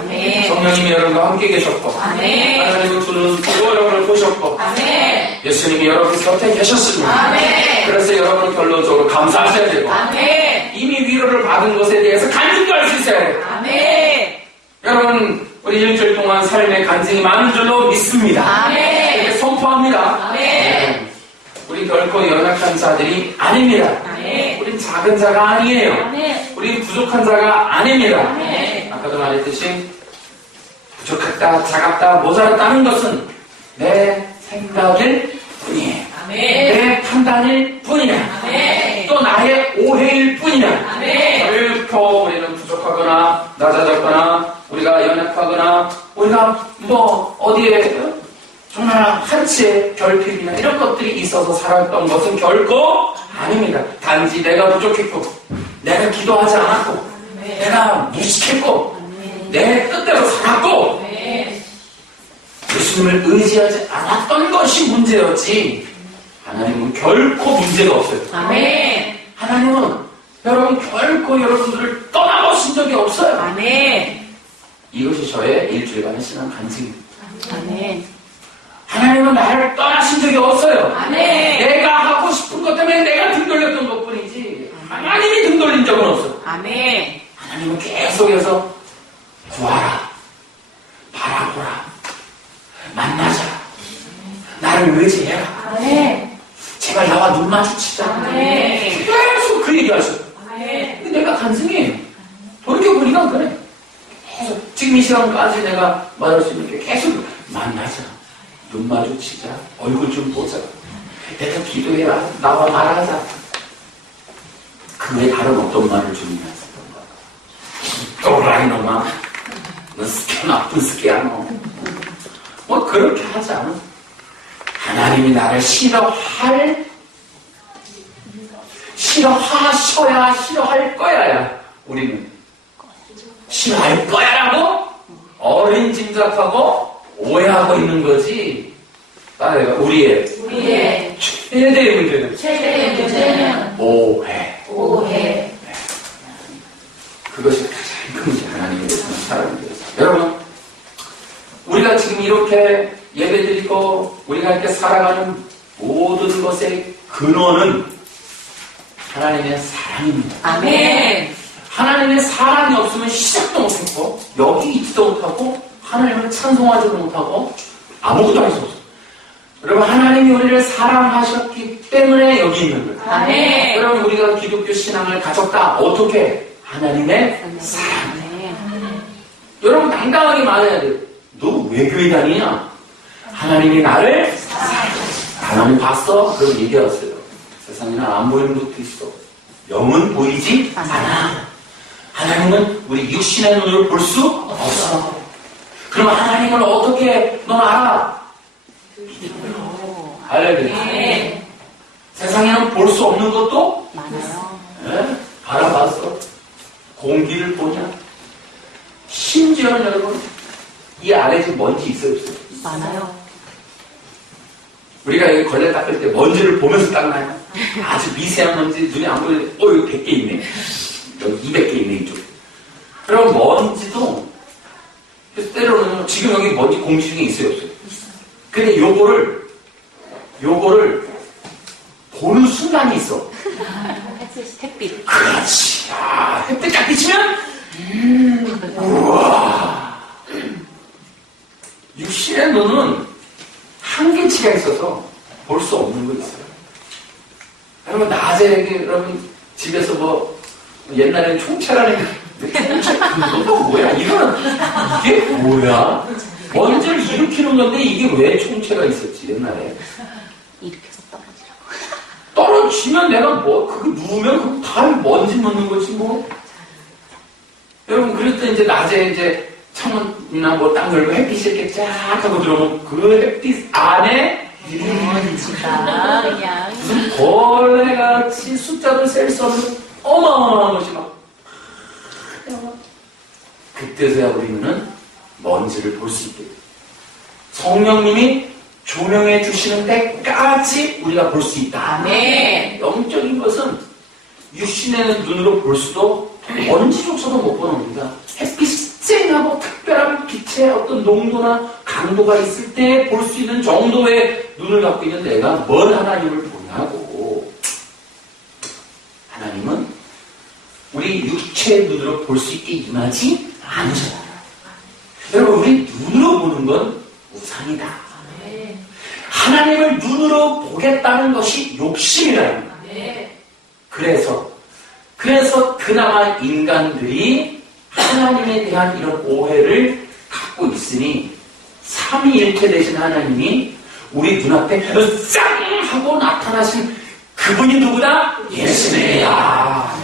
아멘. 성령님이 여러분과 함께 계셨고, 아멘. 하나님은 두 눈 뜨고 여러분을 보셨고, 아멘. 예수님이 여러분 곁에 계셨습니다. 아멘. 그래서 여러분은 결론적으로 감사하셔야 되고, 아멘. 이미 위로를 받은 것에 대해서 간증도 할 수 있어야 돼요. 아멘. 여러분, 우리 일주일 동안 삶에 간증이 많은 줄로 믿습니다. 아멘. 이렇게 선포합니다. 아멘. 우리 결코 연약한 자들이 아닙니다. 아멘. 우린 작은 자가 아니에요. 아멘. 우린 부족한 자가 아닙니다. 아멘. 아까도 말했듯이 부족했다, 작았다, 모자랐다는 것은 내 생각일 뿐이에요. 아멘. 내 판단일 뿐이야. 아멘. 또 나의 오해일 뿐이야. 아멘. 결코 우리는 부족하거나 낮아졌거나 우리가 연약하거나 우리가 뭐 어디에 정말 한치의 결핍이나 이런 것들이 있어서 살았던 것은 결코 아닙니다. 단지 내가 부족했고 내가 기도하지 않았고 내가 무식했고 내 뜻대로 살았고 예수님을 의지하지 않았던 것이 문제였지 하나님은 결코 문제가 없어요. 아멘. 하나님은 여러분 결코 여러분들을 떠나보신 적이 없어요. 아멘. 이것이 저의 일주일간의 신앙 간증입니다. 아멘. 하나님은 나를 떠나신 적이 없어요. 아멘. 내가 하고 싶은 것 때문에 내가 등 돌렸던 것뿐이지 하나님이 등 돌린 적은 없어요. 아멘. 하나님은 계속해서 구하라, 바라보라, 만나자, 나를 의지해라, 아멘. 제발 나와 눈 마주치자. 아멘. 계속 그 얘기하셔요. 아멘. 근데 내가 간증해요. 돌이켜보니까 그래. 계속 지금 이 시간까지 내가 말할 수 있는 게 계속 만나자, 눈 마주치자, 얼굴 좀 보자, 내가 기도해라, 나와 말하자. 그 외에 다른 어떤 말을 주님이 하셨던가. 또라이 놈아, 너 스케 나쁜 스케야 너. 뭐 그렇게 하지 않아. 하나님이 나를 싫어하셔야 싫어할 거야야. 우리는 싫어할 거야라고 어린 짐작하고 오해하고 있는 거지. 따라해봐. 우리의 최대의 문제는 최대의 문제는 오해. 오해. 그것이 가장 큰 문제. 하나님에 대해서는 사람에 대해서. 여러분, 우리가 지금 이렇게 예배드리고 우리가 이렇게 살아가는 모든 것의 근원은 하나님의 사랑입니다. 아멘. 하나님의 사랑이 없으면 시작도 못했고 여기 있지도 못하고 하나님을 찬송하지도 못하고 아무것도 할 수 없어요. 여러분, 하나님이 우리를 사랑하셨기 때문에 여기 있는 거예요. 아멘. 여러분, 우리가 기독교 신앙을 가졌다. 어떻게? 하나님의 사랑. 여러분, 당당하게 말해야 돼요. 너 왜 교회 다니냐? 하나님이 나를 사랑하셨다. 하나님 봤어? 그럼 얘기하세요. 세상에는 안 보이는 것도 있어. 영은 보이지 않아. 하나님은 우리 육신의 눈으로 볼 수 없어. 그럼 하나님을 어떻게 넌 알아? 할렐루야. 네. 세상에는 볼 수 없는 것도 많아요. 네? 바라봤어. 공기를 보냐? 심지어는 여러분 이 안에 지금 먼지 있어요 없어요? 많아요. 우리가 여기 걸레 닦을 때 먼지를 보면서 닦나요? 아주 미세한 먼지 눈에 안 보이는데 여기 100개 있네. 여기 200개 있네 이쪽. 그럼 먼지도 때로는 지금 여기 먼지 공기 중에 있어요 없어요? 근데 요거를 보는 순간이 있어. 햇빛. 그렇지. 아, 햇빛 딱 비치면 우와. 육신의 눈은 한계치가 있어서 볼 수 없는 거 있어요. 여러분 낮에 여러분 집에서 뭐 옛날에는 총채라는 총채 그거 뭐야? 이게 뭐야? 먼지를 일으키는 건데 이게 왜 총채가 있었지 옛날에? 일으켜서 떨어지라고. 떨어지면 내가 뭐 그거 누우면 다 먼지 묻는 거지 뭐. 여러분 그럴 때 이제 낮에 이제 창문이나 뭐 딱 열고 햇빛이 이렇게 쫙 하고 들어오면 그 햇빛 안에 먼지가 그냥. 무슨 벌레같이 숫자도 셀 수 없는 어마어마한 것이 막 그때서야 우리는 먼지를 볼 수 있게 돼요. 성령님이 조명해 주시는 때까지 우리가 볼 수 있다. 아멘. 영적인 것은 육신의 눈으로 볼 수도 먼지조차도 못 보는 우리가 햇빛이 쨍하고 특별한 빛의 어떤 농도나 강도가 있을 때 볼 수 있는 정도의 눈을 갖고 있는 내가 뭘 하나님을 보냐고. 하나님은 우리 육체의 눈으로 볼 수 있게 임하지 않으셔요. 여러분, 우리 눈으로 보는 건 우상이다. 하나님을 눈으로 보겠다는 것이 욕심이라는 거예요. 그래서 그나마 인간들이 하나님에 대한 이런 오해를 갖고 있으니 삼위일체 되신 하나님이 우리 눈앞에 쌍 하고 나타나신 그분이 누구다? 예수님이야.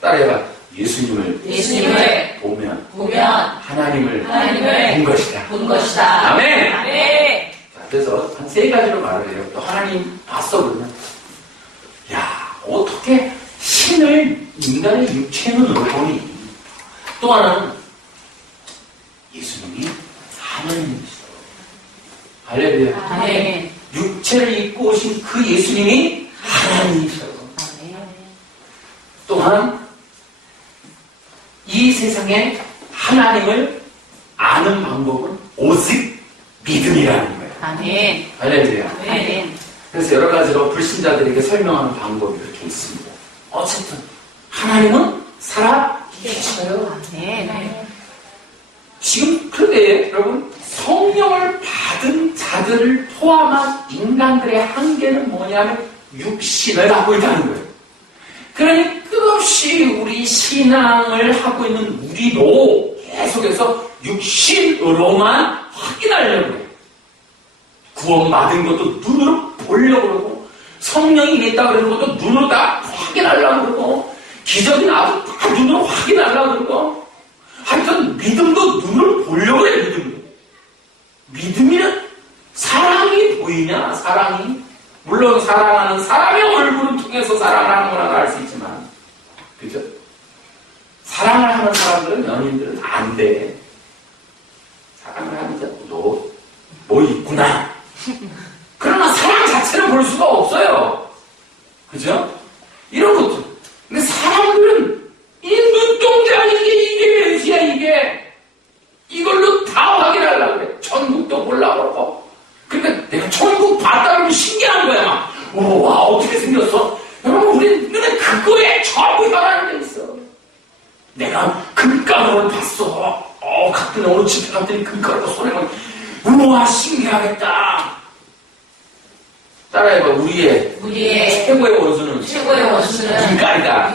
따라해봐. 예수님을 보면 하나님을 본 것이다. 아멘. 자, 그래서 한 세 가지로 말을 해요. 또 하나님 봤어 그러면, 야, 어떻게 신을 인간의 육체 눈으로 보니? 또 하나는 예수님이 하나님이시다. 할렐루야. 육체를 입고 오신 그 예수님이 하나님이시다. 또한 이 세상에 하나님을 아는 방법은 오직 믿음이라는 거예요. 할렐루야. 그래서 여러 가지로 불신자들에게 설명하는 방법이 이렇게 있습니다. 어쨌든 하나님은 살아계셔요. 지금 그런데 여러분, 성령을 받은 자들을 포함한 인간들의 한계는 뭐냐면 육신을 갖고 있다는 거예요. 그러니 끝없이 우리 신앙을 하고 있는 우리도 계속해서 육신으로만 확인하려고 해요. 구원받은 것도 눈으로 보려고 그러고, 성령이 있다 그러는 것도 눈으로 다 확인하려고 그러고, 기적이 나도 다 눈으로 확인하려고 그러고, 하여튼 믿음도 눈으로 보려고 해요. 믿음이는 사랑이 보이냐? 사랑이? 물론 사랑하는 사람의 얼굴을 통해서 사랑을 하는구나 알 수 있지만, 그죠? 사랑을 하는 사람들은, 연인들은 안 돼. 사랑을 하는 사람도 뭐 있구나. 그러나 사랑 자체를 볼 수가 없어요. 그죠? 이런 것도. 근데 사람들은 이 눈동자 이게 몇이야 이게. 이걸로 다 확인하려고 그래. 천국도 보려고 그러고. 그러니까 내가 천국 봤다 그러면 신기한 거야. 막. 와, 어떻게 생겼어? 여러분, 우리 눈에 그거에 전부 혈안이 돼 있어. 내가 금가루를 봤어. 갔더니 어느 집에 갔더니 금가루가 손에 막, 우와, 신기하겠다. 따라해봐. 우리의 최고의 원수는 눈깔이다.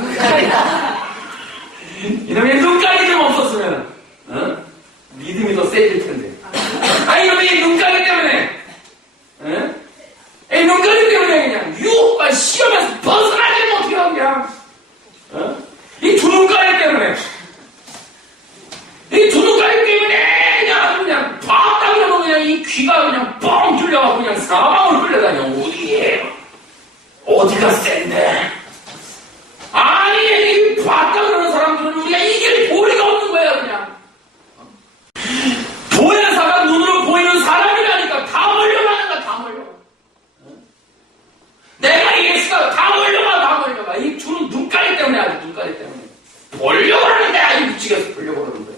이놈의 눈깔이 좀 없었으면, 믿음이 더 세질 텐데. 이놈의 눈깔이 때문에, 이 눈깔이 때문에 그냥 유혹과 시험에서 벗어나지 못해 그냥. 이 두 눈깔이 때문에, 그냥 봤다 그러면 그냥 이 귀가 그냥 뻥 뚫려가고 그냥 사방을 끌려다녀. 어디가 센데? 아니, 봤다 그러는 사람들은 우리가 이길 도리가 없는 거야 그냥. 보혜사가 눈으로 보이는 사람이라니까. 다 몰려가는 거야. 다 몰려. 내가 예수가 다 몰려가. 이 둘은 눈가리 때문에 아주 눈가리 때문에 보려고 하는데 아주 미치겠어. 보려고 하는 거야.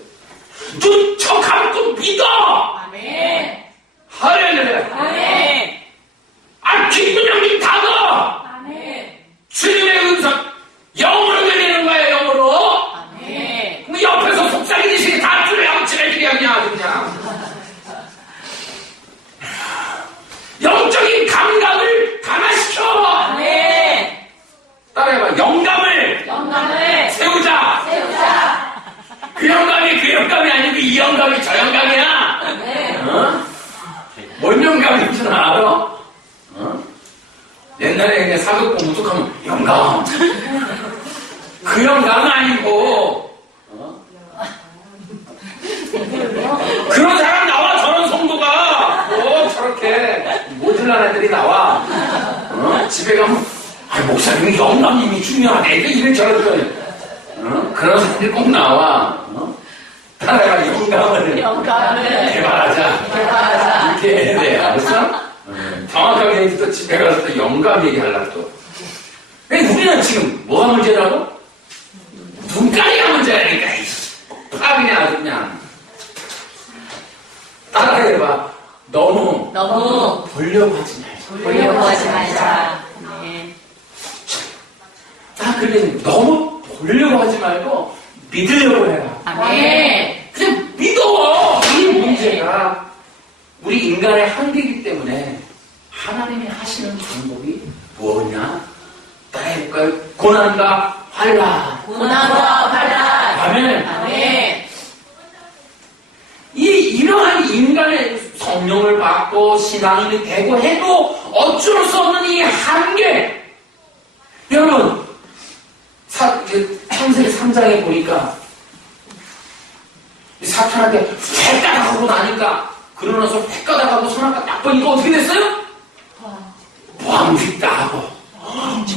눈 쳐 감고 믿어. 아멘. 할렐루야. 기쁜 영이 닫아. 주님의 음성 영으로 들리는 거야. 영으로. 그럼 옆에서 속삭이듯이 다 줄여하고 지랄지리 하냐 그냥. 영적인 감각을 강화시켜. 따라해봐. 영감을 세우자. 그 영감이 아니고 이 영감이 저 영감이야. 뭔 영감인 줄 알아? 옛날에 그냥 사극보 무뚝하면 영감. 그 영감은 아니고, 그런 사람 나와. 저런 성도가 저렇게 모질란 애들이 나와. 집에 가면 목사님 영감님이 중요하네. 이래저래 그런 사람들이 꼭 나와. 따라가 영감을 개발하자. 이렇게 해야 돼. 알았어? 정확하게 이제 또 집에 가서 또 영감 얘기하려고 또. 우리는 지금 뭐가 문제라고? 눈가리가 문제라니까. 파비네 아주 그냥. 따라해봐. 너무 보려고 하지 말자. 보려고 하지 말자. 아멘. 그래, 너무 보려고 하지 말고 믿으려고 해라. 아멘. 그냥 믿어. 이 문제가 우리 인간의 한계이기 때문에 하나님이 하시는 방법이 뭐냐? 따라해볼까요? 고난과 환난. 고난과 환난. 아멘. 아멘. 이러한 인간의 성령을 받고 신앙이 되고 해도 어쩔 수 없는 이 한계. 여러분, 창세기 3장에 보니까 사탄한테 획가닥하고 나니까 그러고 나서 획가닥하고 선악과 딱 보니까 어떻게 됐어요? 보암직도 하고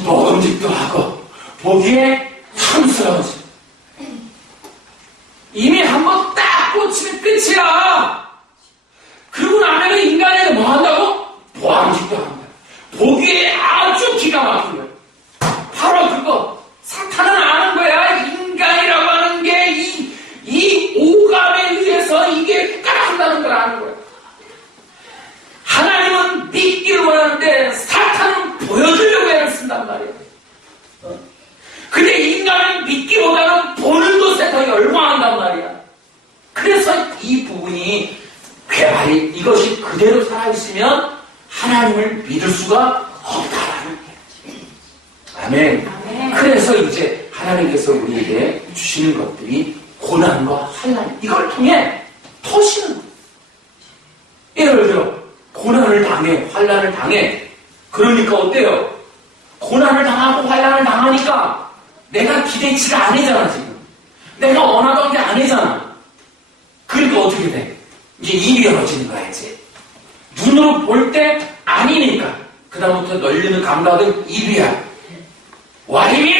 먹음직도 하고 보기에 탐스러워지. 이미 한번 딱 꽂히면 끝이야. 그러고 나면 인간에게 뭐 한다고? 보암직도 한다. 보기에 아주 기가 막힌 거야. 바로 그거. 사탄은 아는 거야. 인간이라고 하는 게 이 오감에 의해서 이게 까한다는 걸 아는 거야. 하나님은 믿기를 원하는데 사탄은 보여주려고 애를 쓴단 말이야. 근데 인간은 믿기보다는 보는 것에 더 열광한단 말이야. 그래서 이 부분이 괴발이 이것이 그대로 살아있으면 하나님을 믿을 수가 없다라는 거야. 아멘. 아멘. 그래서 이제 하나님께서 우리에게 주시는 것들이 고난과 환난, 이걸 통해 터시는 거예요. 예를 들어 고난을 당해, 환난을 당해. 그러니까 어때요? 고난을 당하고 환난을 당하니까 내가 기대치가 아니잖아. 지금 내가 원하던 게 아니잖아. 그러니까 어떻게 돼? 이제 입이 열어지는 거야. 이제 눈으로 볼 때 아니니까 그다음부터 널리는 감각은 입이야. 와이미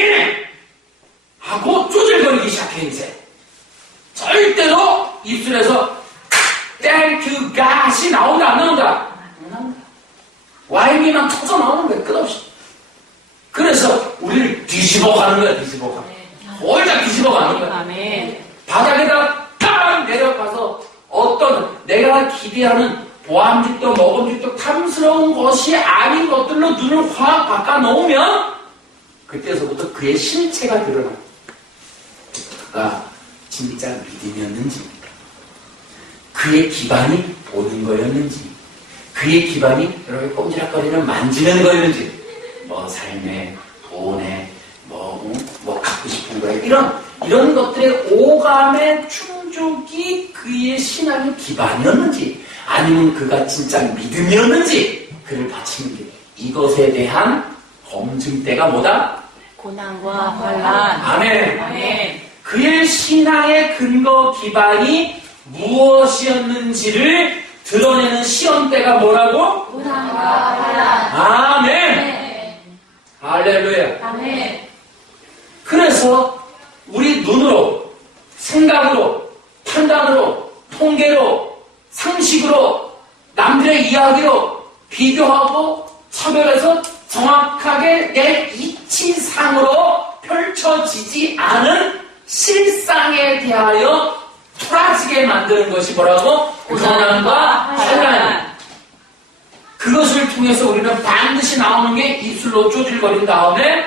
하고 쪼질거리기 시작해. 이제 절대로 입술에서 Thank you God이 나온다 안 나온다? 안 나온다. 와이미만 터져 나오는 거야. 끝없이. 그래서 우리를 뒤집어 가는 거야. 뒤집어 가. 홀딱 뒤집어 가는 거야. 아멘. 바닥에다 딱 내려가서 어떤 내가 기대하는 보암직도 먹음직도 탐스러운 것이 아닌 것들로 눈을 확 바꿔 놓으면 그때서부터 그의 실체가 드러나. 그가 진짜 믿음이었는지, 그의 기반이 보는 거였는지, 그의 기반이 이렇게 꼼지락거리는 만지는 거였는지, 뭐 삶에, 돈에, 뭐 갖고 싶은 거에 이런 것들의 오감의 충족이 그의 신앙의 기반이었는지, 아니면 그가 진짜 믿음이었는지 그를 바치는 게 이것에 대한 검증대가 뭐다? 고난과 환난. 아멘. 아멘. 그의 신앙의 근거 기반이 무엇이었는지를 드러내는 시험대가 뭐라고? 고난과 환난. 아멘. 할렐루야. 아멘. 그래서 우리 눈으로, 생각으로, 판단으로, 통계로, 상식으로, 남들의 이야기로 비교하고 차별해서 정확하게 내 이치상으로 펼쳐지지 않은 실상에 대하여 틀어지게 만드는 것이 뭐라고? 고난과 환난. 그것을 통해서 우리는 반드시 나오는 게 입술로 쪼질거린 다음에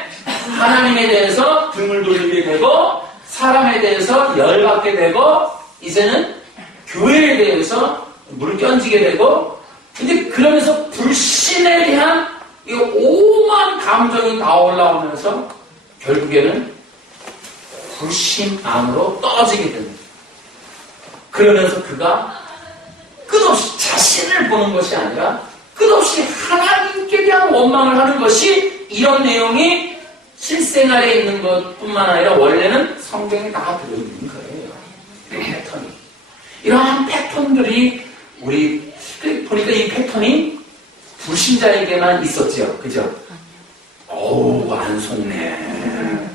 하나님에 대해서 등을 돌리게 되고 사람에 대해서 열받게 되고 이제는 교회에 대해서 물견지게 되고 근데 그러면서 불신에 대한 이 오만 감정이 다 올라오면서 결국에는 불신 안으로 떨어지게 됩니다. 그러면서 그가 끝없이 자신을 보는 것이 아니라 끝없이 하나님께 대한 원망을 하는 것이 이런 내용이 실생활에 있는 것뿐만 아니라 원래는 성경에 다 들어있는 거예요. 이 패턴이. 이러한 패턴들이 우리 보니까 이 패턴이 불신자에게만 있었죠. 그죠? 어우 안 속네.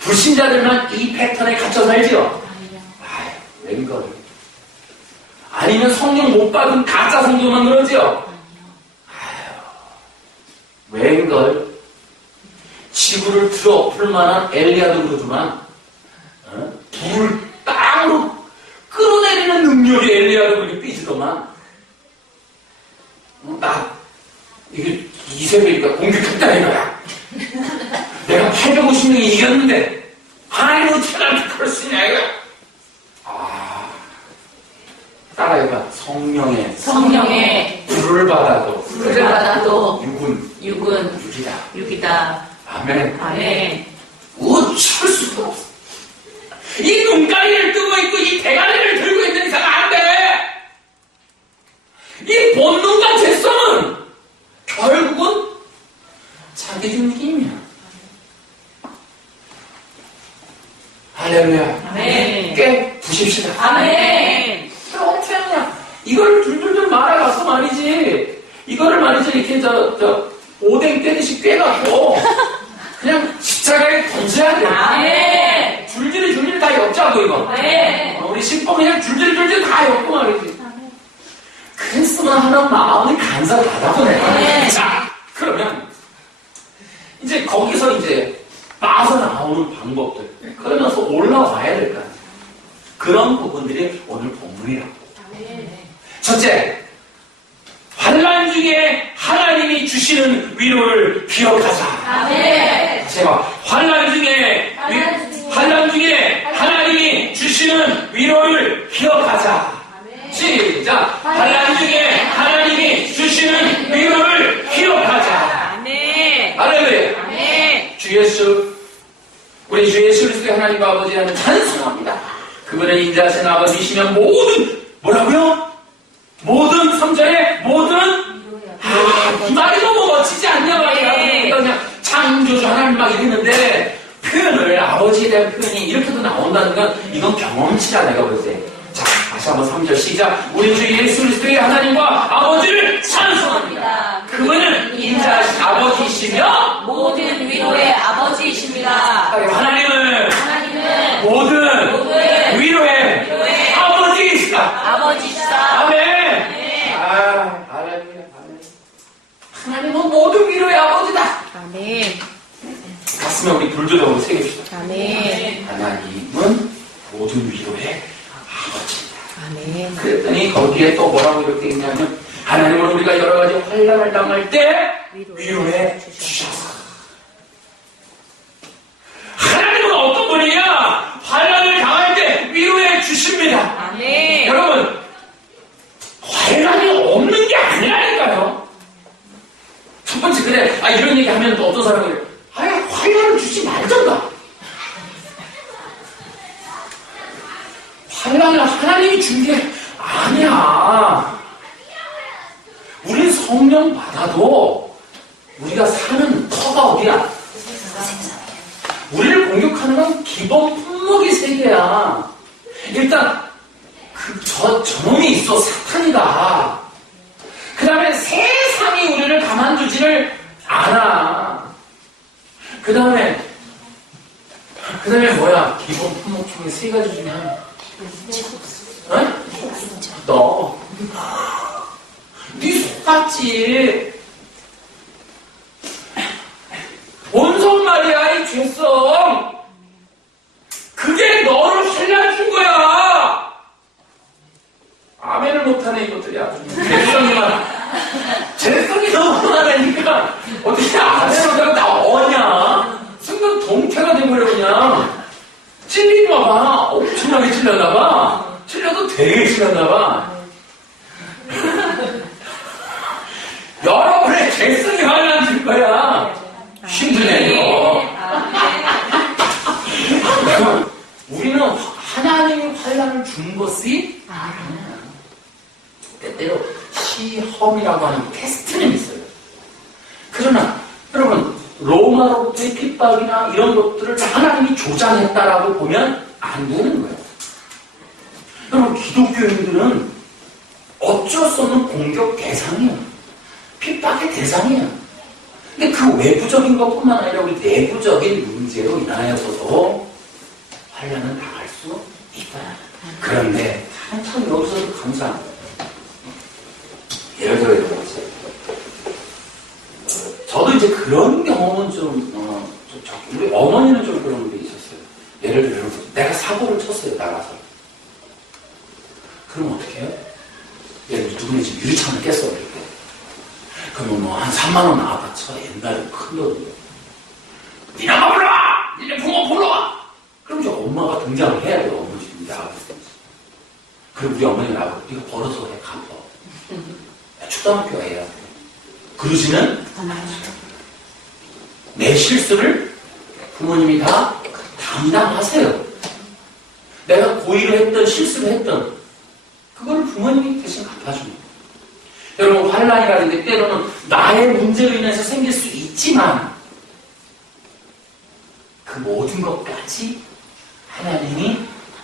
불신자들만 이 패턴에 갇혀 살죠. 아유 웬걸. 아니면 성령 못 받은 가짜 성도만 그러죠. 아유 웬걸. 지구를 들어엎을 만한 엘리야도 그러지만 불을 땅으로 끌어내리는 능력이 엘리야도 그렇게 삐지더만 이세벨이가 공격했다 이거야. 내가 850명이 이겼는데 하나님 어떻게 나한테 그럴 수 있냐 이거야. 따라해봐. 성령의 불을 받아도 육은 육이다. 아멘. 어쩔 수가 없어. 이 눈가리를 뜨고 있고 이 대가리를 들고 있는 이상 안 돼. 이 본능과 죄성은 결국은 자기 중심이야. 할렐루야. 아멘. 깨 부십시다. 아멘. 어떻게 하냐. 이걸 줄줄줄 말아가서 말이지. 이거를 말이지 이렇게 오뎅 떼듯이 꿰갖고 그냥 십자가에 던져야 돼. 아멘. 줄줄이 다 엮자고 이거. 아멘. 우리 신부 그냥 줄줄이 다 엮고 말이지. 그랬으면 하는 마음이 간절하다고 내가. 네. 자, 그러면 이제 거기서 이제 빠져나오는 방법들. 그러면서 올라와야 될 거 아니야. 그런 부분들이 오늘 본문이라고. 첫째, 환난 중에 하나님이 주시는 위로를 기억하자. 아멘. 제가 환난 중에 하나님이 주시는 위로를 기억하자. 시작. 환난 중에 하나님이 주시는 위로를 기억하자. 아멘. 할렐루야. 아멘. 우리 주 예수 그리스도의 하나님과 아버지라는 찬송합니다. 그분은 인자하신 아버지시면 모든 3절에 이 말이 너무 멋지지 않냐 말이야. 그냥 창조주 하나님 막 이랬는데 표현을 아버지에 대한 표현이 이렇게도 나온다는 건 이건 경험치다 내가 볼 때. 자, 다시 한번 3절 시작. 우리 주 예수 그리스도의 하나님과 아버지를 찬송합니다. 그분은 인자하신 아버지이시며 모든 위로의 아버지이십니다. 하나님은 모든 위로의 아버지이시다. 아버지시다. 아멘. 하나님은 모든 위로의 아버지다. 아멘. 가슴에 우리 불조적으로 새깁시다. 아멘. 하나님은 모든 위로의 아버지다. 아멘. 그랬더니 거기에 또 뭐라고 이렇게 있냐면 하나님은 우리가 여러 가지 환난을 당할 때 위로해 주셔서. 하나님은 어떤 분이냐? 환난을 당할 때 위로해 주십니다. 아멘. 여러분, 환난이 없는 게 아니라니까요. 첫 번째, 이런 얘기 하면 또 어떤 사람이 환난을 주지 말던가. 환난을 하나님이 준 게 아니야. 우린 성령 받아도 우리가 사는 터가 어디야? 우리를 공격하는 건 기본 품목이 세 개야. 일단 저놈이 있어. 사탄이다. 그 다음에 세상이 우리를 가만두지를 않아. 그 다음에 뭐야? 기본 품목 중에 세 가지 중에 하나. 너. 네 속같지. 본성 말이야, 이 죄성. 그게 너를 살려준 거야. 아멘을 못하네, 이것들이 아주. 죄성이 너무 많으니까 어떻게 아멘을 나오냐. 순간 동태가 돼버려, 그냥. 찔리나 봐. 엄청나게 찔렸나 봐. 찔려도 되게 찔렸나 봐. 여러분의 죄성이 화나는 거야. 힘드네요. 우리는 하나님이 환난을 준 것이 아니야. 때때로 시험이라고 하는 테스트는 있어요. 그러나 여러분 로마로부터의 핍박이나 이런 것들을 하나님이 조장했다라고 보면 안 되는 거예요. 여러분 기독교인들은 어쩔 수 없는 공격 대상이에요. 핍박의 대상이에요. 근데 그 외부적인 것뿐만 아니라 우리 내부적인 문제로 인하여서도 환난은 당할 수 있다. 그런데 참 여기서도 감사합니다. 예를 들어 이런 거죠. 저도 이제 그런 경험은 우리 어머니는 좀 그런 게 있었어요. 예를 들어 이런 거죠. 내가 사고를 쳤어요, 나가서. 그럼 어떻게 해요? 예를 들어 누구는 지금 유리창을 깼어, 이렇게. 그러면 뭐 한 3만 원 나왔다 쳐. 옛날에 큰 돈이요. 니네 엄마 불러와! 니네 부모 불러와! 그럼 이제 엄마가 등장을 해야 돼요. 어머니든지 아버지든지. 그리고 우리 어머니가 나보고 네가 벌어서 해, 갚아. 초등학교 애야. 그러시면 내 실수를 부모님이 다 담당하세요. 내가 고의로 했던 실수를 했던 그걸 부모님이 대신 갚아줍니다. 여러분 환난이라는 게 때로는 나의 문제로 인해서 생길 수 있지만 그 모든 것까지 하나님이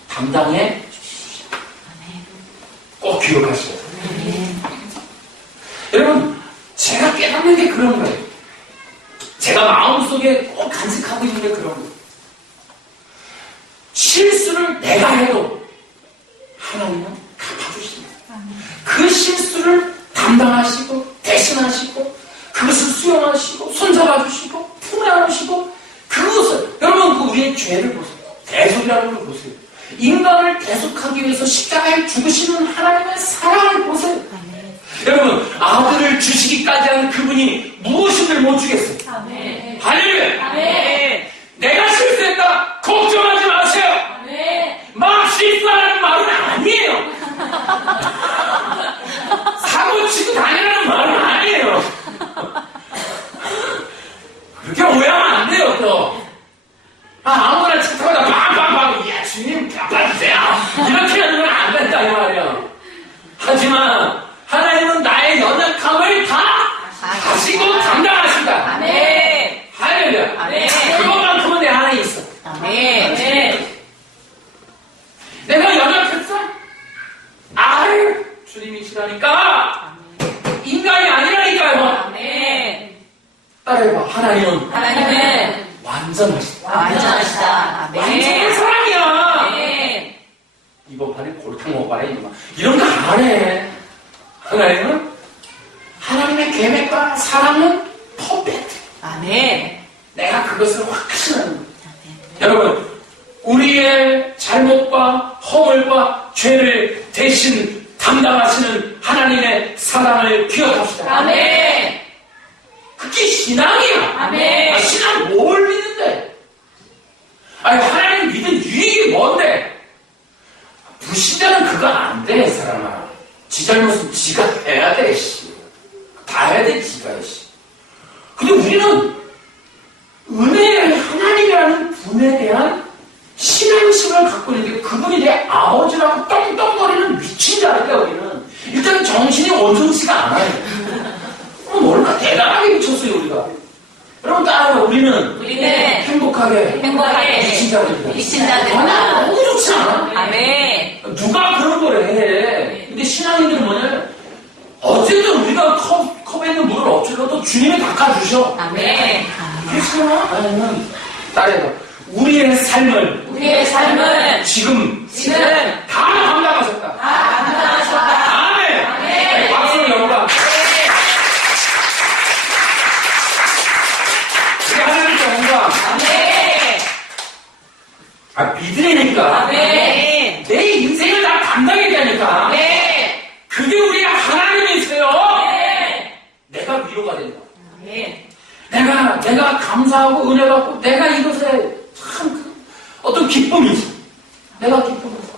담당해 주시죠. 꼭 기억하셔야 돼요. 여러분 제가 깨닫는 게 그런 거예요. 제가 마음속에 꼭 간직하고 있는 게 그런 거예요. 실수를 내가 해도 하나님은 갚아주십니다. 그 실수를 담당하시고 대신하시고 그것을 수용하시고 손잡아 주시고 품에 안으시고 그것을 여러분 그 우리의 죄를 보세요. 대속이라는 걸 보세요. 인간을 대속하기 위해서 십자가에 죽으시는 하나님의 사랑을 보세요. 여러분 아들을 주시기까지 하는 그분이 무엇인들 못 주겠어요. 아멘. 할렐루야. 아멘. 내가 실수했다 걱정하지 마세요. 아멘. 막 실수하라는 말은 아니에요. 사고 치고 다니라는 말은 아니에요. 그렇게 오해하면 안 돼요, 또. 아무나 차 타고 다 빵빵빵, 야, 주님, 갚아주세요. 이렇게 하는 건 안 된다, 이 말이야. 하지만, 하나님은 나의 연약함을 다 하시고 담당하신다. 아멘. 할렐루야. 아멘. 그것만큼은 내 안에 있어. 아멘. 내가 연약했어? 아유, 주님이시라니까. 인간이 아니라니까요. 아멘. 따라해봐. 하나님은 완전하시다. 완전하시다. 완전한 사람이야. 아멘. 이번 판에 골탕 먹어봐야 이런 거 안 해. 하나님의 계획과 사랑은 퍼펙트. 아멘. 내가 그것을 확신하는 거예요. 여러분, 우리의 잘못과 허물과 죄를 대신 담당하시는 하나님의 사랑을 기억합시다. 아멘. 그게 신앙이야. 아멘. 신앙 뭘 믿는데? 하나님 믿은 유익이 뭔데? 불신자는 그거 안 돼, 사람아. 지 잘못은 지가 해야 돼, 씨. 다 해야 돼, 지가, 씨. 근데 우리는 은혜의 하나님이라는 분에 대한 신앙심을 갖고 있는 게 그분이 내 아버지라고 떵떵거리는 미친 자니까 우리는 일단 정신이 온전치가 않아요. 뭘까 대단하게 미쳤어요 우리가. 여러분 따라해. 우리는 행복하게 미친 자들이다. 미친 자들이다. 너무 좋지 않아? 아멘. 누가 그런 걸 해. 근데 신앙인들은 뭐냐면 어쨌든 우리가 컵에 있는 물을 엎질러도 주님이 닦아주셔. 아멘. 그렇잖아. 따라해봐. 우리의 삶을 지금 다 감당하셨다. 아멘. 아멘. 박수를 영광. 우리 하나님 영광. 믿으니까. 아멘. 내 인생을 다 감당해야 되니까. 아멘. 그게 우리 하나님이세요. 아멘. 내가 위로가 된다. 아멘. 내가 감사하고 은혜 받고 내가 이것에 참 어떤 기쁨이지. 내가 기쁨이지.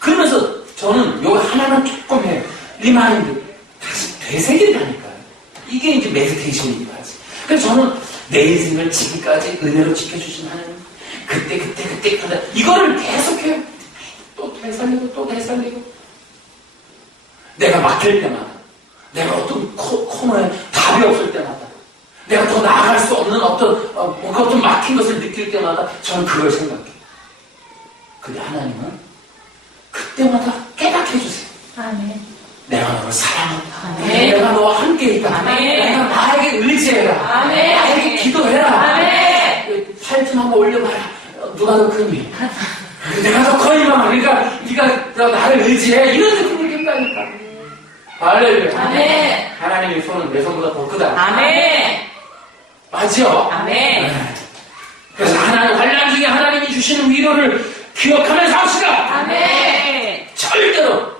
그러면서 저는 요 하나는 조금 해요. 리마인드. 다시 되새긴다니까요. 이게 이제 메디테이션이기도 하지. 그래서 저는 내 인생을 지금까지 은혜로 지켜주신 하나님. 그때 이거를 계속해요. 또 되살리고. 내가 막힐 때마다. 내가 어떤 코너에 답이 없을 때마다. 내가 더 나아갈 수 없는 뭔가 좀 막힌 것을 느낄 때마다 저는 그걸 생각해요. 근데 하나님은 그때마다 깨닫게 해주세요. 아멘. 내가 너를 사랑한다. 아멘. 내가 너와 함께 있다. 아멘. 내가 나에게 의지해라. 아멘. 나에게 기도해라. 아멘. 팔 좀 한번 올려봐라. 누가 더 크니? 내가 더 커니만. 그러니까 네가 나를 의지해. 이런 느낌을 낀다니까. 할렐루야. 아멘. 하나님의 손은 내 손보다 더 크다. 아멘. 맞죠? 아멘. 그래서 환난 중에 하나님이 주시는 위로를 기억하면서 합시다. 아멘. 절대로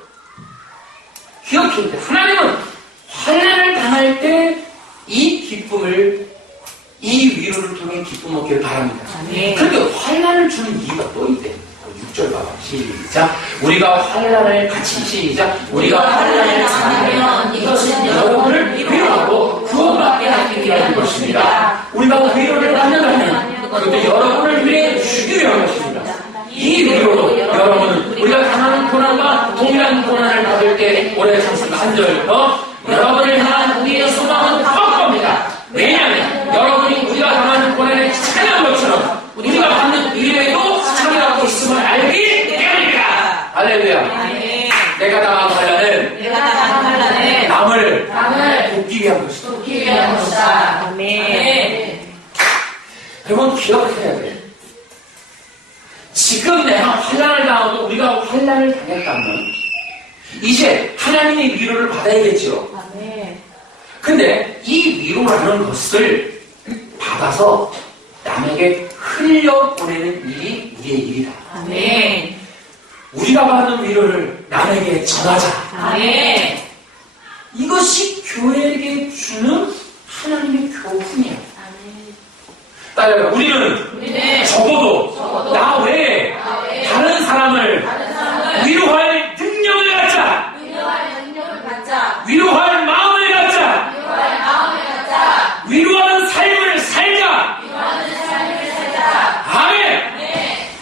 기억해야 돼. 하나님은 환난을 당할 당할 때 이 기쁨을, 이 위로를 통해 기쁨 얻기를 바랍니다. 아멘. 그런데 환난을 주는 이유가 또 있대. 6절 봐봐. 시작. 우리가 환난을 같이 시작. 우리가 환난을 당하면 이것은 여러분을 위로하고 구원받게 하기 위한 것입니다. 우리가 위로를 받는다면 그것도 여러분을 위해 주기 위한 것입니다. 이 위로로 여러분은 우리가 당하는 고난과 동일한 고난을 받을 때 올해 장식 한 절 더 여러분을 향한 우리의 소망은 뻔합니다. 왜냐하면 여러분이 우리가 당하는 고난에 참여한 것처럼 우리가 받는 위로에도 참여하고 있음을 알기 때문입니다. 할렐루야. 아멘. 내가 당한 환난은 내가 당한 환난은 남을 돕기 위한 것이다. 돕기 위한 것이다. 아멘. 여러분 기억해야 돼. 지금 내가 환난을 당하고 우리가 환난을 당했다면 이제 하나님의 위로를 받아야겠죠. 아멘. 근데 이 위로라는 것을 받아서 남에게 흘려보내는 일이 우리의 일이다. 아멘. 우리가 받는 위로를 남에게 전하자. 아멘. 이것이 교회에게 주는 하나님의 교훈이야. 따라해봐. 우리는 적어도 나 외에 다른 사람을 위로할 능력을 갖자. 위로할 마음을 갖자. 위로하는 삶을 살자. 아멘.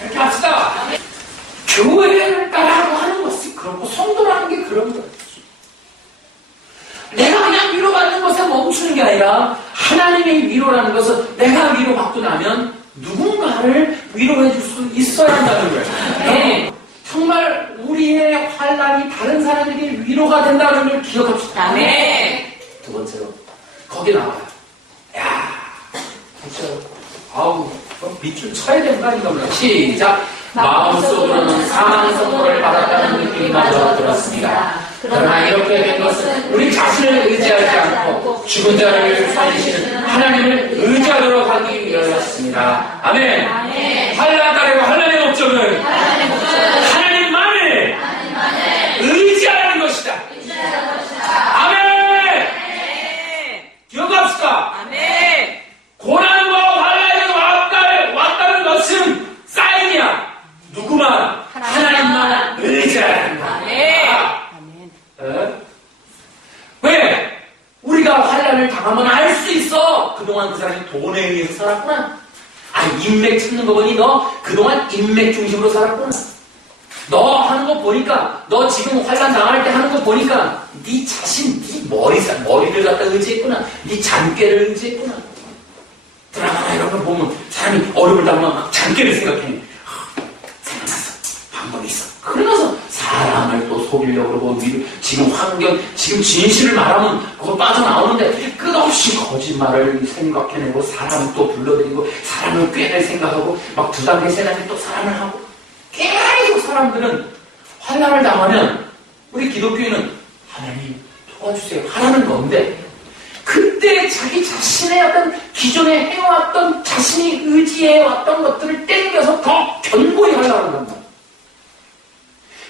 이렇게 합시다. 교회를 따라하고 하는 것이 그렇고 성도라는 게 그런 거예요. 내가 그냥 위로받는 것에 멈추는 게 아니라 하나님의 위로라는 것은 내가 위로받고 나면 누군가를 위로해 줄 수 있어야 한다는 거예요. 네. 정말 우리의 환난이 다른 사람에게 위로가 된다는 걸 기억합시다. 아멘. 두 번째로 거기 나와요. 야, 진짜 아우 밑줄 쳐야 되는 거 아닌가 몰라. 시작. 마음속으로는 사망 선고를 받았다는 느낌마저 들었습니다. 그러나 이렇게 된 것은 우리 자신을 의지하지 않고 죽은 자를 살리시는 하나님을 의지하도록 하기 위하였습니다. 아멘. 환난 가리고 하나님의 목적은 하나님만을 의지하는 것이다. 아멘. 기억합시다. 아멘. 고난과 환난이 왔다는 것은 사인이야. 누구만 하나님만 의지하는 거야. 왜? 우리가 환난을 당하면 알 수 있어. 그동안 그 사람이 돈에 의해서 살았구나. 아니 인맥 찾는 거 보니 너 그동안 인맥 중심으로 살았구나. 너 하는 거 보니까 너 지금 환난 당할 때 하는 거 보니까 네 자신, 네 머리를 갖다 의지했구나. 네 잔꾀를 의지했구나. 드라마나 이런 걸 보면 사람이 어려움을 당하면 막 잔꾀를 생각해. 생각났어. 방법이 있어. 그러면서 사람을 또 속이려고 그러고 지금 환경, 지금 진실을 말하면 그거 빠져나오는데 끝없이 거짓말을 생각해내고 사람을 또 불러들이고 사람을 꿰낼 생각하고 막 두 단계 세 단계 또 사람을 하고 계속 사람들은 환난을 당하면 우리 기독교인은 하나님 도와주세요 하라는 건데 그때 자기 자신의 어떤 기존에 해왔던 자신이 의지해왔던 것들을 땡겨서 더 견고히 하려고 한단 말이에요.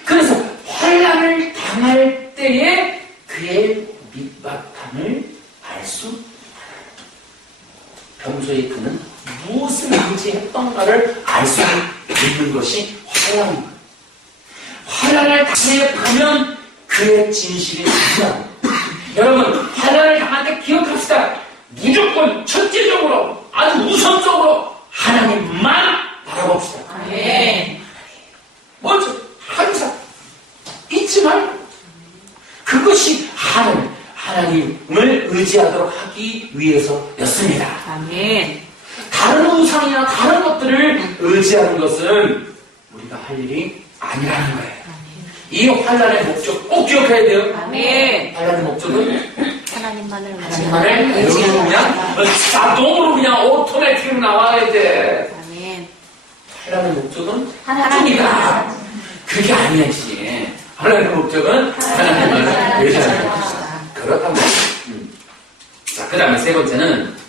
그래서 환난을 당할 때에 그의 밑바탕을 알 수 있다. 평소에 그는 무엇을 의지했던가를 알 수 있는 것이 환난입니다. 환난을 당하면 그의 진실이 드러납니다. 여러분 환난을 당할 때 기억합시다. 무조건 첫째적으로 아주 우선적으로 하나님만 바라봅시다. 아멘. 먼저 항상 잊지 말고 그것이 하나님을 의지하도록 하기 위해서였습니다. 아멘. 다른 우상이나 다른 것들을 의지하는 것은 우리가 할 일이 아니라는 거예요. 이 환난의 목적 꼭 기억해야 돼요. 아멘. 환난의 목적은 하나님만을 여러분 그냥 자동으로 그냥 오토매틱으로 나와야 돼. 아멘. 환난의 목적은 하나님이다. 하나님이다. 그게 아니지. 하나님의 목적은 하나님을 의지하는 것이다. 그렇다고. 자, 그 다음에 세 번째는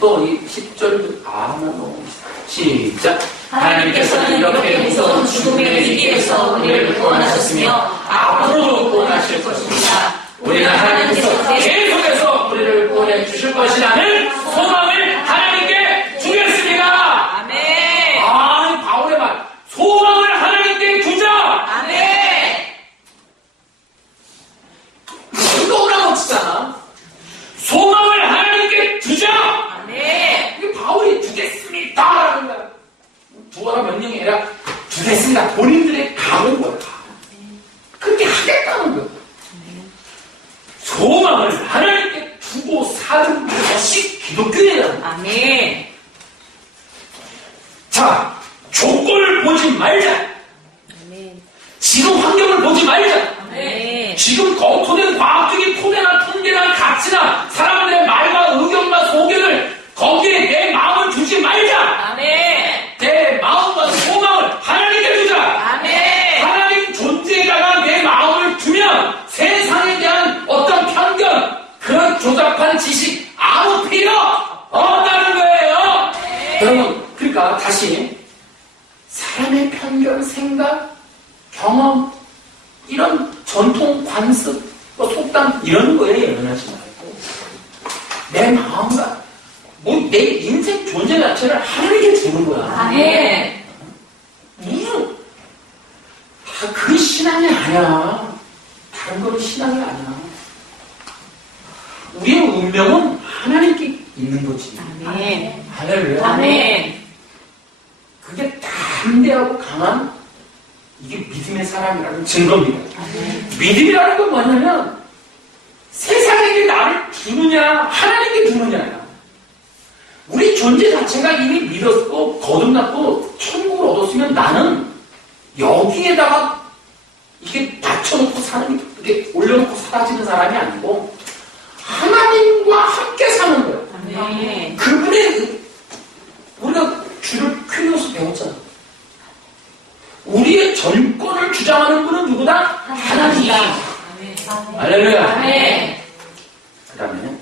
또 이 10절 시작. 하나님께서는 이렇게 무서운 죽음의 위기에서 우리를 구원하셨으며 앞으로도 구원하실 것입니다. 우리는 하나님께서 소망을 하나님께 두고 사는 것이 기독교예요. 아멘. 자, 조건을 보지 말자. 아멘. 지금 환경을 보지 말자. 아멘. 지금 검토된 과학적인 토대나 통계나 가치나 사람들의 말과 의견과 소견을 거기에 내 마음을 두지 말자. 아멘. 내 마음과 소망을 하나님께 두자. 아멘. 하나님 존재에다가 내 마음을 두면 세상에 대한 어떤 편견, 그런 조잡한 지식 아무 필요 없다는 거예요. 여러분, 그러니까 다시 사람의 편견, 생각, 경험, 이런 전통 관습, 속담 이런 거에 연연하지 말고 내 마음과 내 인생 존재 자체를 하나님께 주는 거야. 아멘. 무슨 그 신앙이 아니야. 다른 건 신앙이 아니야. 우리의 운명은 하나님께 있는 거지. 아멘. 할렐루야. 아멘. 그게 담대하고 강한 이게 믿음의 사람이라는 증거입니다. 믿음이라는 건 뭐냐면 세상에게 나를 두느냐 하나님께 두느냐야. 우리 존재 자체가 이미 믿었고 거듭났고 천국을 얻었으면 나는 여기에다가 이게 낮춰놓고 사는, 이게 올려놓고 사라지는 사람이 아니고 하나님과 함께 사는 거예요. 아멘. 그분의, 우리가 주를 퀴리오스 배웠잖아. 우리의 전권을 주장하는 분은 누구다? 하나님이다. 할렐루야. 아멘. 그 다음에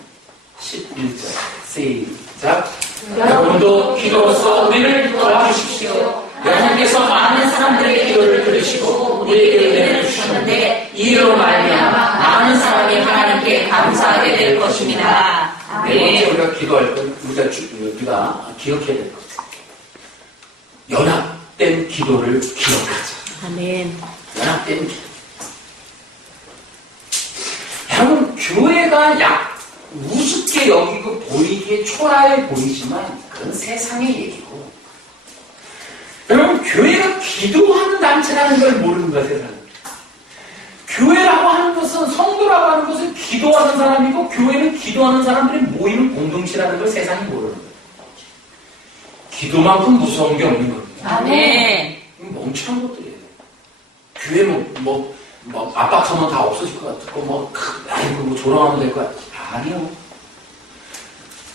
11절 시작. 여러분도 기도로서 우리를 도와주십시오. 여러분께서 많은 사람들의 기도를 들으시고 우리에게 은혜를 주셨는데 이로 말미암아 많은 사람이 하나님께 감사하게 될 것입니다. 네 번째 우리가 기도할 건 우리가 기억해야 될 것. 연합된 기도를 기억하자. 아멘. 연합된 기도. 여러분, 교회가 우습게 여기고 보이기에 초라해 보이지만 그건 세상의 얘기고, 여러분, 교회가 기도하는 단체라는 걸 모르는 거야, 세상은. 교회라고 하는 것은, 성도라고 하는 것은 기도하는 사람이고, 교회는 기도하는 사람들이 모이는 공동체라는 걸 세상이 모르는 거야. 기도만큼 무서운 게 없는 겁니다. 아멘. 멍청한 것들이에요. 교회 압박하면 다 없어질 것 같고, 아이고, 조롱하면 될 것 같고. 아니요.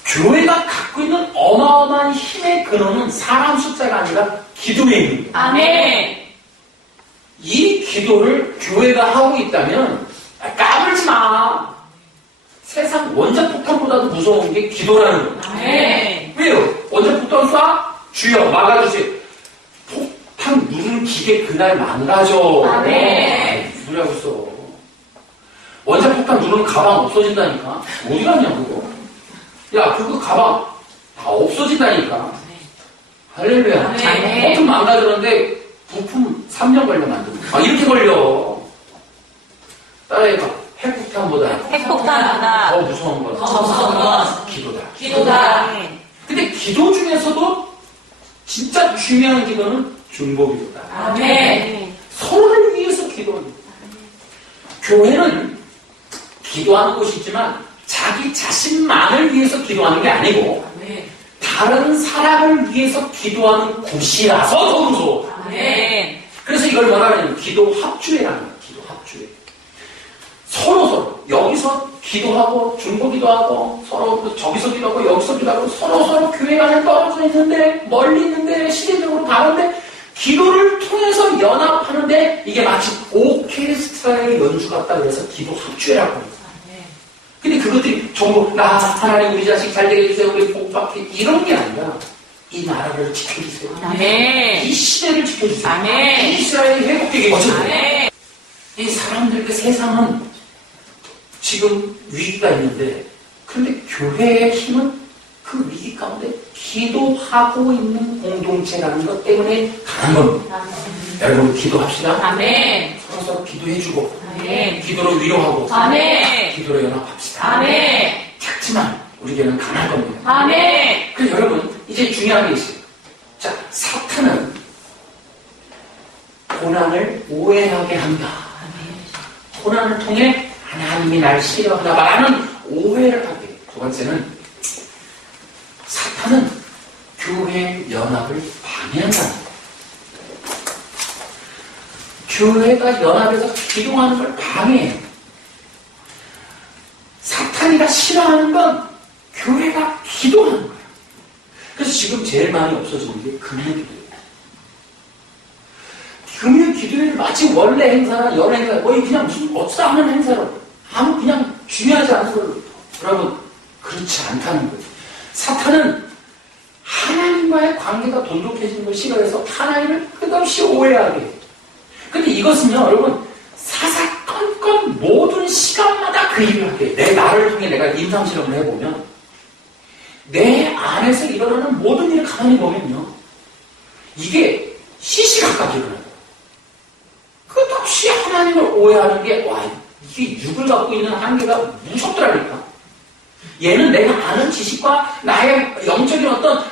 교회가 갖고 있는 어마어마한 힘의 근원은 사람 숫자가 아니라 기도에 있는 거예요. 아멘. 이 기도를 교회가 하고 있다면, 까불지 마. 세상 원자폭탄보다도 무서운 게 기도라는 거예요. 아멘. 왜요? 원자폭탄 쏴? 주여, 막아주세요. 폭탄 누르는 기계 그날 망가져. 아멘. 누구라고 있어. 원자폭탄 누르는 가방 없어진다니까. 어디 갔냐 그거. 야, 그거 가방 다 없어진다니까. 할렐루야. 아멘. 폭탄 망가졌는데 부품 3년 걸려 만든다. 이렇게 걸려. 따라해봐. 핵폭탄보다 핵폭탄보다 더 무서운 건 더 무서운 건 기도다. 기도다. 근데 기도 중에서도 진짜 중요한 기도는 중보기도다. 아멘. 서로를 위해서 기도합니다. 교회는 기도하는 곳이지만 자기 자신만을 위해서 기도하는 게 아니고 아멘. 다른 사람을 위해서 기도하는 곳이라서 더 무서워. 아멘. 그래서 이걸 뭐라 하냐면 기도 합주회라는 거예요. 기도 합주회. 서로 여기서 기도하고 중보기도하고 서로 저기서 기도하고 여기서 기도하고 서로 교회 안에 떨어져 있는데 멀리 있는데 시대적으로 다른데 기도를 통해서 연합하는데 이게 마치 오케스트라의 연주 같다 그래서 기도 합주회라고 해요. 근데 그것들이 전부 하나님 우리 자식 잘 되게 해주세요. 우리 복 받게 이런 게 아니라 이 나라를 지켜주세요. 아멘. 이 시대를 지켜주세요. 아멘. 이 이스라엘이 회복되게 해주세요. 아멘. 이 사람들 세상은 지금 위기가 있는데 그런데 교회의 힘은 그 위기 가운데 기도하고 있는 공동체라는 것 때문에 강한 겁니다. 여러분 기도합시다. 아멘. 서로 기도해주고 아멘. 기도로 위로하고 아멘. 기도로 연합합시다. 아멘. 작지만 우리 교회는 강할 겁니다. 아멘. 그래서 여러분 이제 중요한 게 있어요. 자, 사탄은 고난을 오해하게 한다. 고난을 통해 하나님이 날 싫어하나 봐라는 오해를 하게 돼요. 두 번째는 사탄은 교회의 연합을 방해한다는 거예요. 교회가 연합해서 기동하는 걸 방해해요. 사탄이가 싫어하는 건 교회가 기도하는 거예요. 그래서 지금 제일 많이 없어지는 게 금요 기도예요. 금요 기도회를 마치 원래 행사나 여러 행사, 그냥 무슨 어쩌다 하는 행사로 아무 그냥 중요하지 않은 걸로. 여러분, 그렇지 않다는 거예요. 사탄은 하나님과의 관계가 돈독해지는 걸 싫어해서 하나님을 끝없이 오해하게 해요. 근데 이것은요, 여러분, 사사건건 모든 시간마다 그 일을 하게 해요. 내 나를 통해 내가 임상실험을 해보면 내 안에서 일어나는 모든 일을 가만히 보면요, 이게 시시각각 일어나요. 끝없이 하나님을 오해하는 게, 이게 육을 갖고 있는 한계가 무섭더라니까. 얘는 내가 아는 지식과 나의 영적인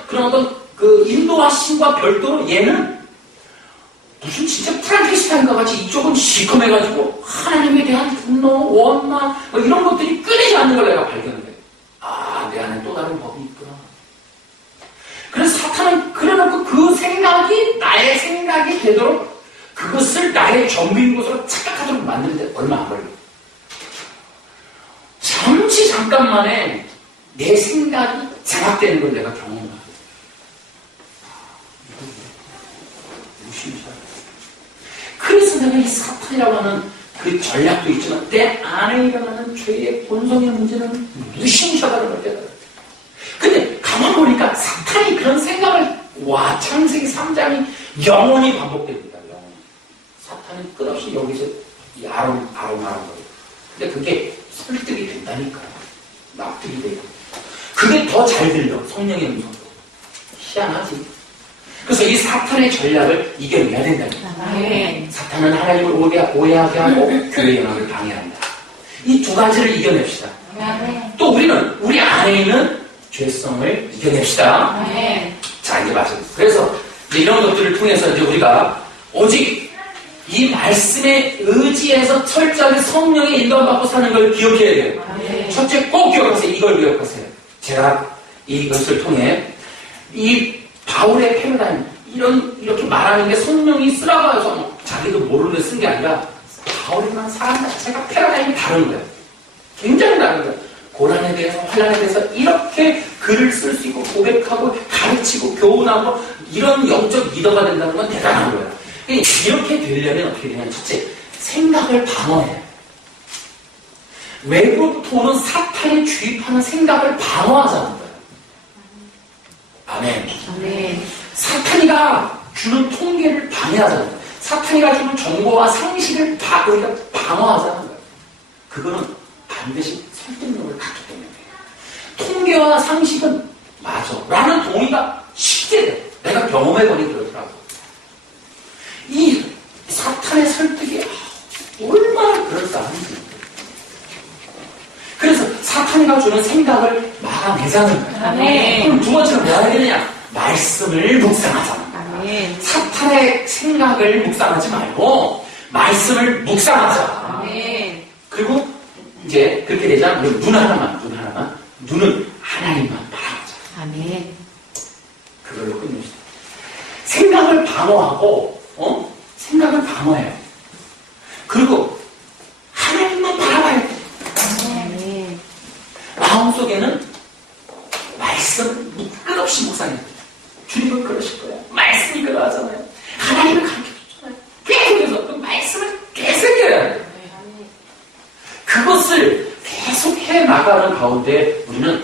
그런 그 인도하심과 별도로 얘는 무슨 진짜 프랑켄슈타인과 같이 이쪽은 시커매가지고 하나님에 대한 분노, 원망 이런 것들이 끊이지 않는 걸 내가 발견해. 내 안에 또 다른 법이 있구나. 그래서 사탄은 그래놓고 그 생각이 나의 생각이 되도록 그것을 나의 정비인 것으로 착각하도록 만드는데 얼마 안 걸려. 잠깐만에 내 생각이 장악되는 걸 내가 경험하고. 그래서 내가 이 사탄이라고 하는 그 전략도 있지만 내 안에 일어나는 죄의 본성의 문제는 무시무시하다는 걸 깨달아요. 근데 가만 보니까 사탄이 그런 생각을 창세기 3장이 영원히 반복됩니다. 영원히. 사탄이 끝없이 여기서 아롱아롱거려요. 근데 그게 설득이 된다니까요. 납득이 돼요. 그게 더 잘 들려. 성령의 음성도. 희한하지. 그래서 이 사탄의 전략을 이겨내야 된다니까. 사탄은 하나님을 오해하게 하고 교회 연합을 방해한다. 이 두 가지를 이겨냅시다. 또 우리는 우리 안에 있는 죄성을 이겨냅시다. 자, 이제 마치겠습니다. 그래서 이제 이런 것들을 통해서 이제 우리가 오직 이 말씀에 의지해서 철저하게 성령의 인도를 받고 사는 걸 기억해야 돼요. 첫째 꼭 기억하세요. 이걸 기억하세요. 제가 이것을 통해 이 바울의 패러다임 이렇게 말하는 게 성령이 쓰라고 해서 자기도 모르는 쓴 게 아니라 바울이라는 사람 자체가 패러다임이 다른 거예요. 굉장히 다른 거예요. 고난에 대해서 환난에 대해서 이렇게 글을 쓸 수 있고 고백하고 가르치고 교훈하고 이런 영적 리더가 된다는 건 대단한 거예요. 이렇게 되려면 어떻게 되냐면 첫째 생각을 방어해요. 외부로부터 오는 사탄이 주입하는 생각을 방어하자는 거예요. 아멘. 사탄이가 주는 통계를 방해하자는 거예요. 사탄이가 주는 정보와 상식을 우리가 방어하자는 거예요. 그거는 반드시 설득력을 갖기 때문에 통계와 상식은 맞아 라는 동의가 쉽게 돼요. 내가 경험해보니 그렇더라고. 이 사탄의 설득이 얼마나 그럴싸한지. 그래서 사탄이가 주는 생각을 막아내자는 거예요. 그럼 두 번째로 뭐 해야 되느냐? 말씀을 묵상하자는 거예요. 사탄의 생각을 묵상하지 말고 말씀을 묵상하자. 그리고 이제 그렇게 되자 눈 하나만 눈은 하나님만 바라보자. 그걸로 끝냅시다. 생각을 방어하고 생각을 방어해요. 그리고 하나님만 바라봐야 돼. 마음속에는 말씀을 끝없이 묵상해야 돼. 주님은 그러실 거야. 말씀이 그러하잖아요. 하나님을 가르쳐줬잖아요. 계속해서 그 말씀을 계속 해야 돼. 그것을 계속 해 나가는 가운데 우리는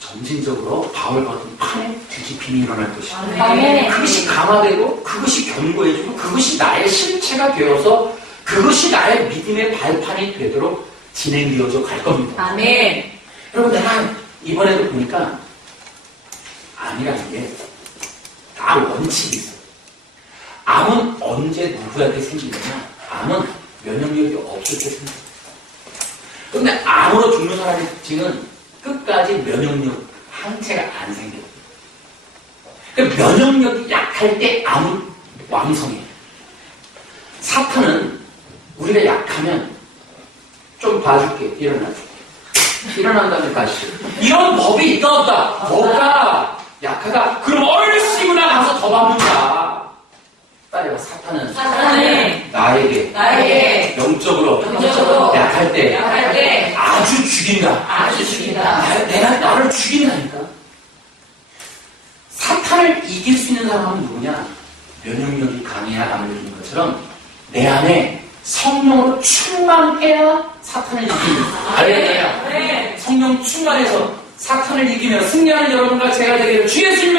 점진적으로 바울 같은 판에 뒤집힘이 일어날 것이다. 그것이 강화되고 그것이 견고해지고 그것이 나의 실체가 되어서 그것이 나의 믿음의 발판이 되도록 진행되어져 갈 겁니다. 여러분 내가 이번에도 보니까 암이라는 게 다 원칙이 있어요. 암은 언제 누구한테 생기느냐? 암은 면역력이 없을 때 생겨요. 그런데 암으로 죽는 사람의 특징은 끝까지 면역력 항체가 안 생겨요. 그러니까 면역력이 약할 때 암은 왕성해요. 사탄은 우리가 약하면 좀 봐줄게. 일어나줄게. 일어난 다음에 다시. 이런 법이 있다 없다. 뭐가 약하다. 그럼 얼씨구 나가서 더 밟는다. 따라해봐. 사탄은 사탄은 나에게 영적으로 약할 때 아주 죽인다. 아주 죽인다. 나를 죽인다니까. 사탄을 이길 수 있는 사람은 누구냐? 면역력이 강해야 아무리 있는 것처럼 내 안에 성령으로 충만해야 사탄을 이깁니다. 알겠나요? 네. 성령 충만해서 사탄을 이기며 승리하는 여러분과 제가 되기를 주의 예수님